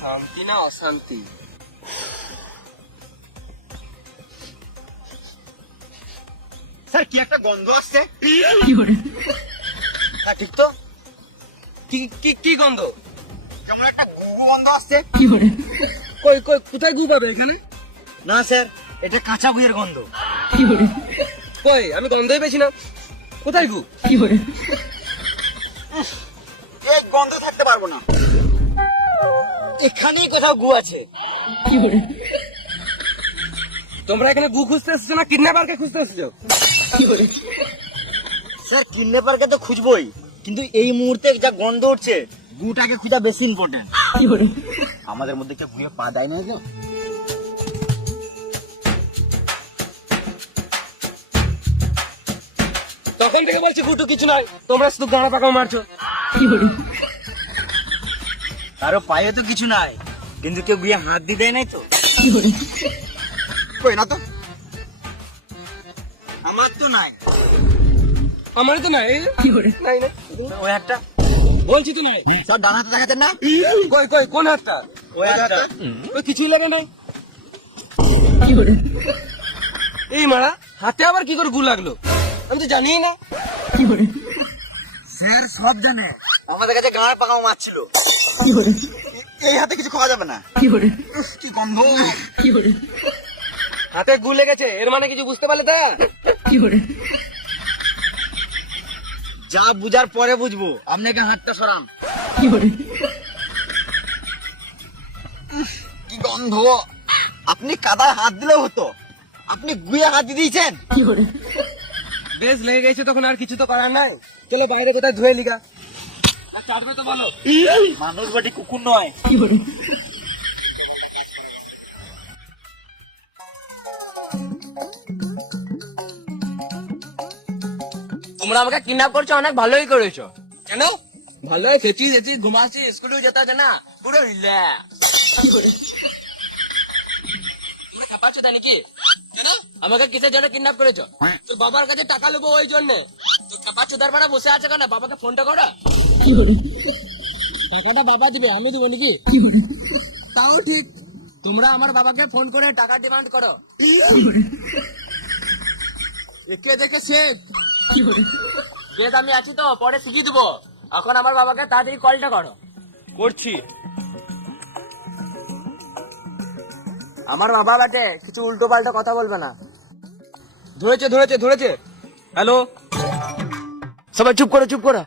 শান্তি না অশান্তি? স্যার কি একটা গন্ধ আসছে। হ্যাঁ ঠিক তো। কি কি কি গন্ধ? কেমন একটা গু গন্ধ আসছে। কই কই কোথায় গু পাবে এখানে? না স্যার, এটা কাঁচা গুয়ের গন্ধ। কই আমি গন্ধই পেয়েছি না। কোথায় গু? এই গন্ধ থাকতে পারবো না, এখানেই কোথাও গু আছে। তোমরা এখানে গু খুঁজতে এসেছো না কিডন্যাপারকে খুঁজতে এসেছো? স্যার কিডন্যাপারকে তো খুঁজবোই, কিন্তু এই মুহূর্তে যা গন্ধ উঠছে গুটাকে খুঁজা বেশি ইম্পর্টেন্ট। আমাদের মধ্যে কেউ গুয়ে পা দেয় না তো। তখন থেকে বলছি গুটু কিছু নয়, তোমরা শুধু গাঁড়া পাকাও মারছো। কারো পায়ে তো কিছু নাই, কিন্তু কেউ গুয়ে হাত দিয়ে দেয় নাই তো। কই না তো, আমার তো নাই। আমারই তো নাই। নাই না ওই একটা বলছি তো নাই। স্যার ডান হাতে দেখাতেন না। কই কই কোন হাতটা? ওই একটা ওই কিছুই লাগে নাই। এই মারা হাতে আবার কি করে গু লাগলো? আমি তো জানিই না। স্যার সব জানে, আমাদের কাছে গাঁড় পাকাও মাছ ছিল। এই হাতে কিছু খাওয়া যাবে না। উফ, কি গন্ধ। হাতে গু লেগেছে এর মানে কিছু বুঝতে পারলে তা? যা বুঝার পরে বুঝবো, আপনাকে হাতটা সরাম। কি গন্ধ। আপনি কাদায় হাত দিলেও হতো, আপনি গুয়ে হাত দিয়ে দিয়েছেন। বেশ লেগে গেছে তখন আর কিছু তো করার নাই। চলো বাইরে কোথায় ধুয়ে লিগা। চাটবে তো বলো। মানুষ বাটি কুকুর নয়। তোমরা আমাকে কিডন্যাপ করছো, অনেক ভালোই করেছো। কেন? ভালো খেয়েছি খেয়েছি ঘুমাচ্ছি, স্কুলেও যেতে হবে না, পুরো রিল্যাক্স। তোমরা খাপাচ্ছ তাই নাকি? কেন আমাকে কিসের জন্য কিডন্যাপ করেছো? তোর বাবার কাছে টাকা নেবো ওই জন্য। তো খাপাচ্ছ তারপরে বসে আছে কেন? বাবাকে ফোনটা করো। টাকাটা বাবা দিবে, আমি দিব নাকি? তাও ঠিক, তোমরা আমার বাবাকে ফোন করে টাকা ডিমান্ড করো। একে দেখে শেষ। বেশ আমি আছি তো, পরে শিখিয়ে দেবো। এখন আমার বাবাকে তাড়াতাড়ি কলটা করো। করছি। আমার বাবা বাটে, কিছু উল্টো পাল্টা কথা বলবে না। ধরেছে ধরেছে ধরেছে। হ্যালো, সবাই চুপ করো চুপ করো।